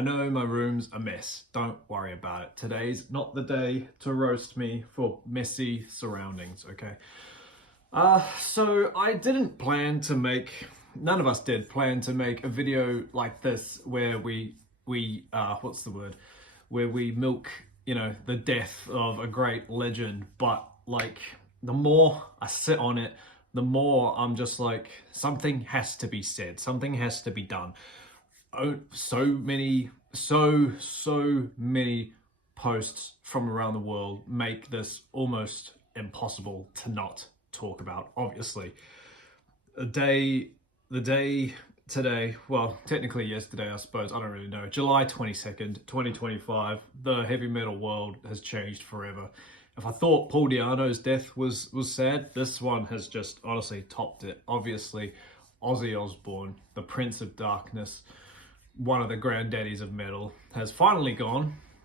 I know my room's a mess. Don't worry about it. Today's not the day to roast me for messy surroundings, okay? So I didn't plan to make, none of us did plan to make a video like this where what's the word? Where we milk, the death of a great legend. But like, the more I sit on it, the more I'm just like, something has to be said. Something has to be done. Oh, so many posts from around the world make this almost impossible to not talk about. Obviously, the day today, well, technically yesterday, I suppose, I don't really know, July 22nd, 2025, the heavy metal world has changed forever. If I thought Paul Di'Anno's death was sad, this one has just honestly topped it. Obviously, Ozzy Osbourne, the Prince of Darkness, one of the granddaddies of metal, has finally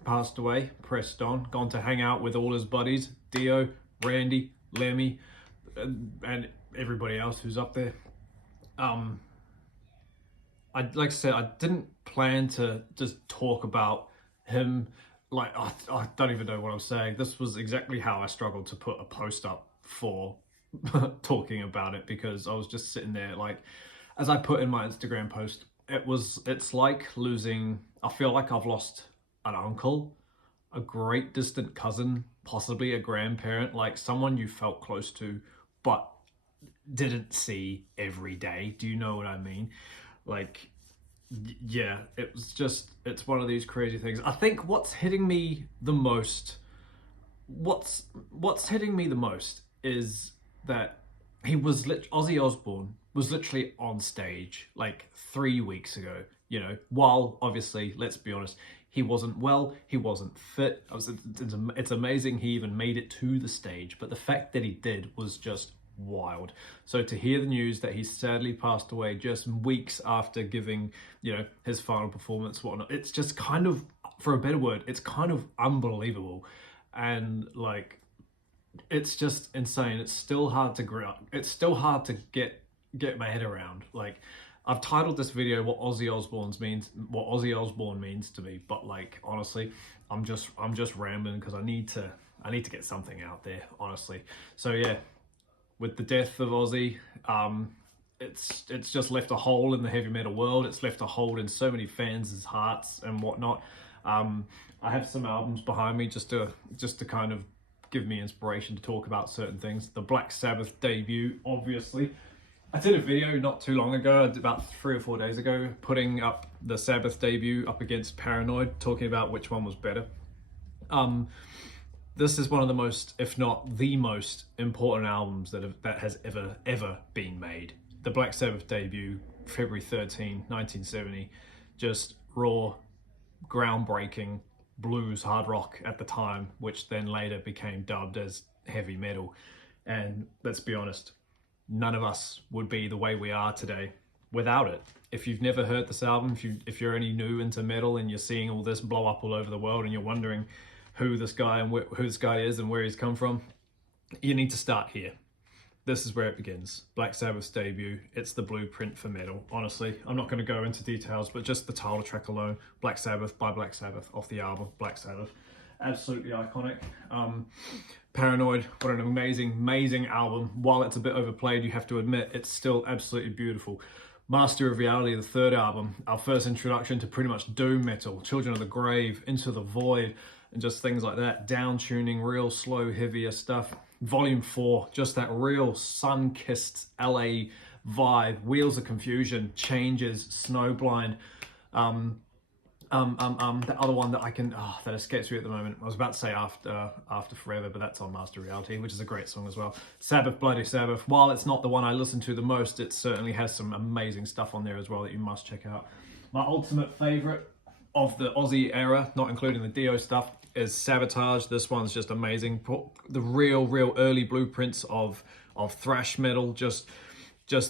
passed away, pressed on, gone to hang out with all his buddies, Dio, Randy, Lemmy, and everybody else who's up there. Like I said, I didn't plan to just talk about him. Like, I don't even know what I'm saying. This was exactly how I struggled to put a post up for talking about it, because I was just sitting there, like, as I put in my Instagram post, it's like losing, I feel like I've lost an uncle, a great distant cousin, possibly a grandparent, like someone you felt close to, but didn't see every day. Do you know what I mean? Like, yeah, it's one of these crazy things. I think what's hitting me the most is that Ozzy Osbourne was literally on stage like 3 weeks ago, while obviously, let's be honest, he wasn't well, he wasn't fit. It's amazing he even made it to the stage, but the fact that he did was just wild. So to hear the news that he sadly passed away just weeks after giving, his final performance, whatnot, it's just kind of, for a better word, it's kind of unbelievable. And like, it's just insane. It's still hard to get my head around. Like, I've titled this video what Ozzy Osbourne means to me, but like, honestly, I'm just rambling because I need to get something out there, honestly. So yeah, with the death of Ozzy, it's just left a hole in the heavy metal world. It's left a hole in so many fans' hearts and whatnot. I have some albums behind me just to kind of give me inspiration to talk about certain things. The Black Sabbath debut, obviously. I did a video not too long ago, about 3 or 4 days ago, putting up the Sabbath debut up against Paranoid, talking about which one was better. This is one of the most, if not the most important albums that has ever been made. The Black Sabbath debut, February 13, 1970, just raw, groundbreaking blues, hard rock at the time, which then later became dubbed as heavy metal. And let's be honest, none of us would be the way we are today without it. If you've never heard this album, if you're only new into metal and you're seeing all this blow up all over the world and you're wondering who this guy is and where he's come from, you need to start here. This is where it begins. Black Sabbath's debut. It's the blueprint for metal. Honestly, I'm not going to go into details, but just the title track alone, Black Sabbath by Black Sabbath, off the album Black Sabbath. Absolutely iconic. Paranoid, what an amazing album. While it's a bit overplayed, you have to admit, it's still absolutely beautiful. Master of Reality, the third album, our first introduction to pretty much doom metal, Children of the Grave, Into the Void, and just things like that. Down tuning, real slow, heavier stuff. Volume 4, just that real sun-kissed LA vibe. Wheels of Confusion, Changes, Snowblind. The other one that that escapes me at the moment. I was about to say After Forever, but that's on Master Reality, which is a great song as well. Sabbath, Bloody Sabbath. While it's not the one I listen to the most, it certainly has some amazing stuff on there as well that you must check out. My ultimate favorite of the Ozzy era, not including the Dio stuff, is Sabotage. This one's just amazing. The real early blueprints of thrash metal. Just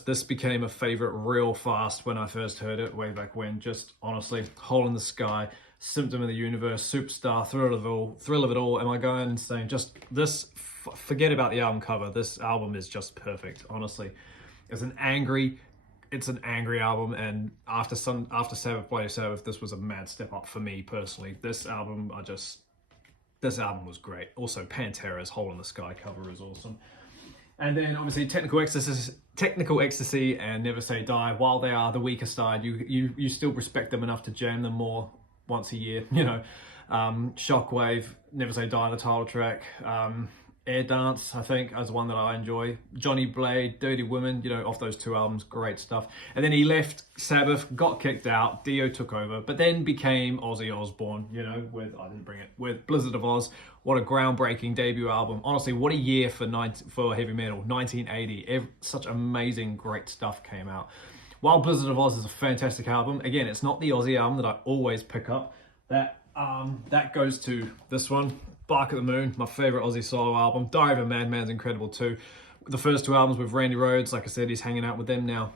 this became a favorite real fast when I first heard it way back when. Just honestly, Hole in the Sky, Symptom of the Universe, Superstar, Thrill of It All. Am I going insane? Just this, forget about the album cover. This album is just perfect, honestly. It's an angry, it's an angry album, and after Sabbath Bloody Sabbath, this was a mad step up for me personally. This album was great. Also, Pantera's Hole in the Sky cover is awesome. And then obviously Technical Ecstasy and Never Say Die, while they are the weaker side, you still respect them enough to jam them more once a year, you know. Shockwave, Never Say Die, the title track. Air Dance, I think, is one that I enjoy. Johnny Blade, Dirty Women, you know, off those two albums, great stuff. And then he left Sabbath, got kicked out, Dio took over, but then became Ozzy Osbourne, you know, with Blizzard of Oz. What a groundbreaking debut album. Honestly, what a year for heavy metal. 1980, such amazing, great stuff came out. While Blizzard of Oz is a fantastic album, again, it's not the Ozzy album that I always pick up. That goes to this one. Bark at the Moon, my favorite Ozzy solo album. Diary of a Madman's incredible too. The first two albums with Randy Rhoads, like I said, he's hanging out with them now,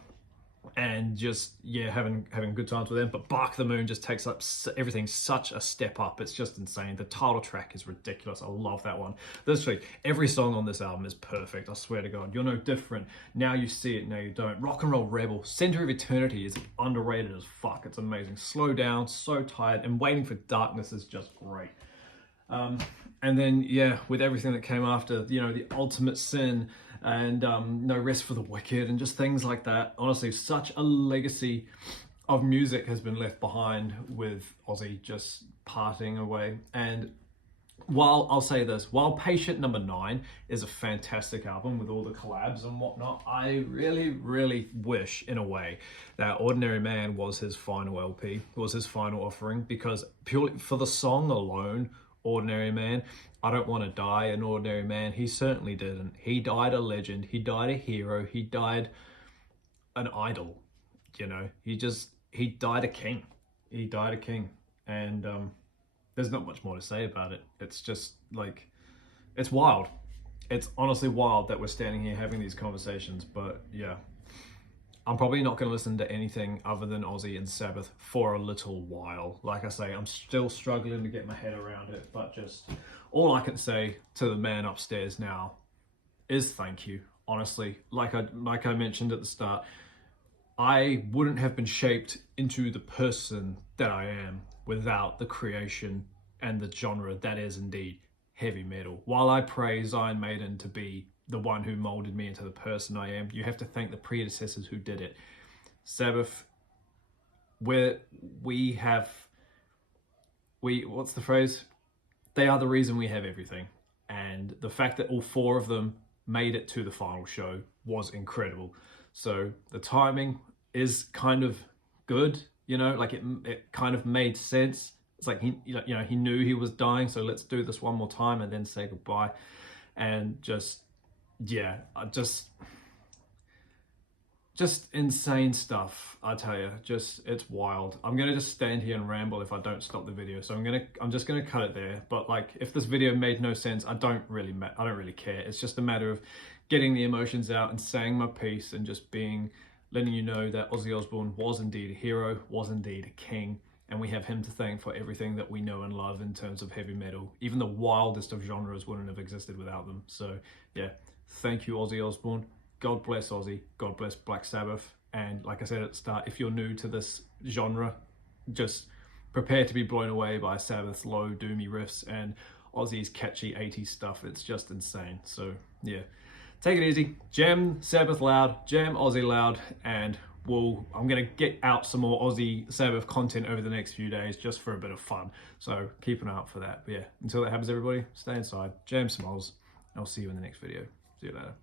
and just having good times with them. But Bark at the Moon just takes up everything such a step up. It's just insane. The title track is ridiculous. I love that one. Literally every song on this album is perfect. I swear to God, You're No Different, Now You See It, Now You Don't. Rock and Roll Rebel, Center of Eternity is underrated as fuck. It's amazing. Slow Down, So Tired, and Waiting for Darkness is just great. And then, with everything that came after, you know, The Ultimate Sin and No Rest for the Wicked and just things like that. Honestly, such a legacy of music has been left behind with Ozzy just parting away. And I'll say this, while Patient Number 9 is a fantastic album with all the collabs and whatnot, I really, really wish, in a way, that Ordinary Man was his final LP, was his final offering, because purely for the song alone, Ordinary Man, I Don't Want to Die an Ordinary Man, he certainly didn't. He died a legend, he died a hero, he died an idol, you know. He died a king. He died a king. And there's not much more to say about it. It's just like, it's wild. It's honestly wild that we're standing here having these conversations, but yeah. I'm probably not going to listen to anything other than Ozzy and Sabbath for a little while. Like I say, I'm still struggling to get my head around it, but just all I can say to the man upstairs now is thank you. Honestly, like I mentioned at the start, I wouldn't have been shaped into the person that I am without the creation and the genre that is indeed heavy metal. While I praise Iron Maiden to be the one who molded me into the person I am, you have to thank the predecessors who did it. Sabbath, what's the phrase? They are the reason we have everything. And the fact that all four of them made it to the final show was incredible. So the timing is kind of good, you know, like it kind of made sense. It's like he knew he was dying, so let's do this one more time and then say goodbye. And just insane stuff, I tell you. It's wild. I'm gonna just stand here and ramble if I don't stop the video, so I'm just gonna cut it there. But like, if this video made no sense, I don't really care. It's just a matter of getting the emotions out and saying my piece and just letting you know that Ozzy Osbourne was indeed a hero, was indeed a king, and we have him to thank for everything that we know and love in terms of heavy metal. Even the wildest of genres wouldn't have existed without them. So yeah, thank you, Ozzy Osbourne. God bless Ozzy. God bless Black Sabbath. And like I said at the start, if you're new to this genre, just prepare to be blown away by Sabbath's low, doomy riffs and Ozzy's catchy 80s stuff. It's just insane. So yeah, take it easy. Jam Sabbath loud, jam Ozzy loud, and I'm going to get out some more Ozzy Sabbath content over the next few days just for a bit of fun. So keep an eye out for that. But yeah, until that happens, everybody, stay inside, jam some Oz. I'll see you in the next video. See you later.